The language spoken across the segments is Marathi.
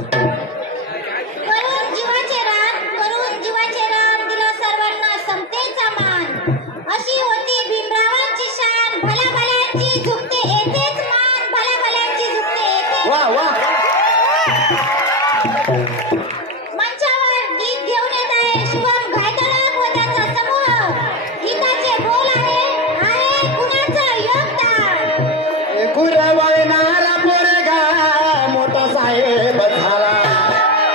करून जीवाचे रान दिला सर्वांना समतेचा मान. अशी होती भीमरावांची शान. भल्या भल्यांची झुकते येतेच मान. भल्या भल्यांची झुकते येते. वा वा. मंचावर गीत घेऊन येत आहे शुभम घायतळक व त्याचा समूह. गीताचे बोल आहे कुणाचं योगदान. गुरवणारा पोरगा मोठा साहेब झाला.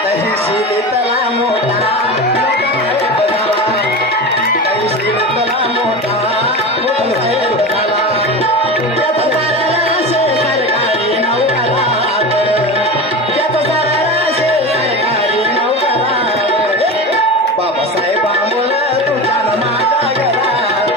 तहसीलला मोठा साहेब झाला. तहसीलला मोठा साहेब झाला. त्याचा सारा सरकारी नोकरावर. त्याचा सारा सरकारी नोकरावर. बाबासाहेबांमुळं तुझा माझ्या घरात.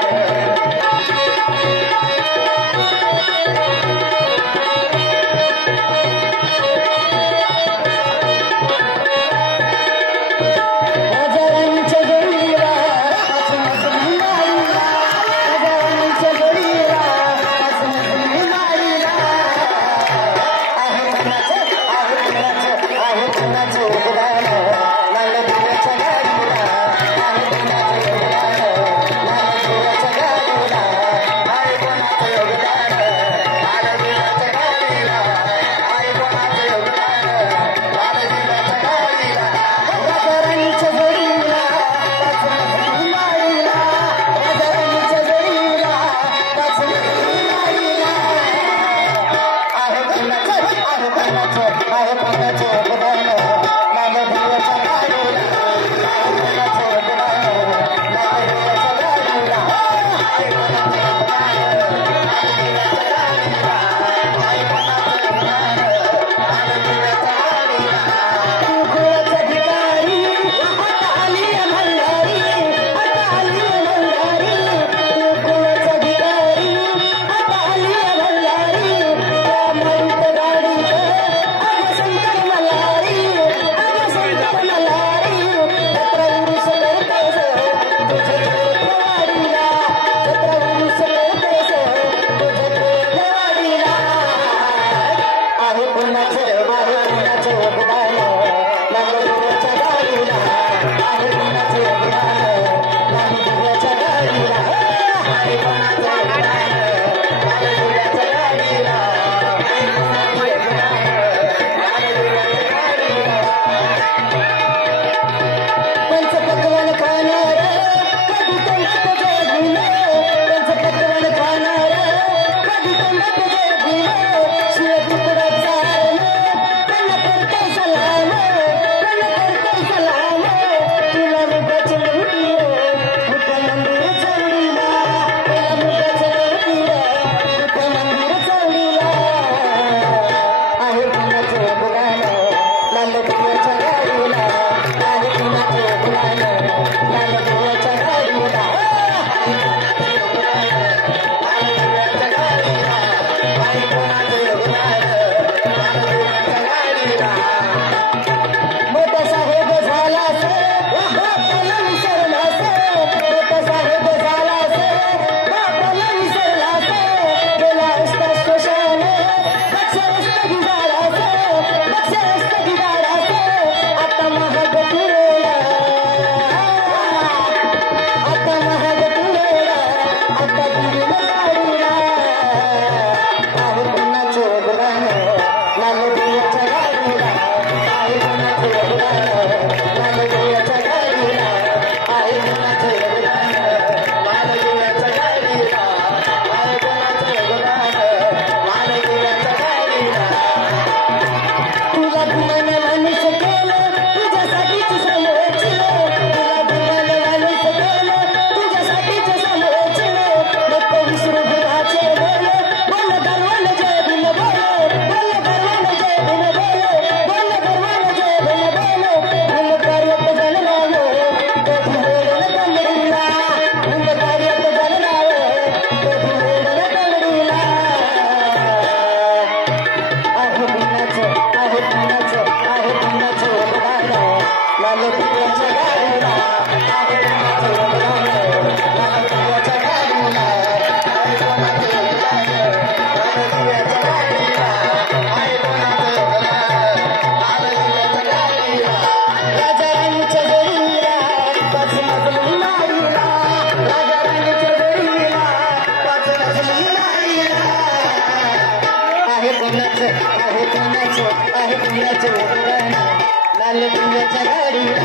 रंगबिरंगीच्या गाडीला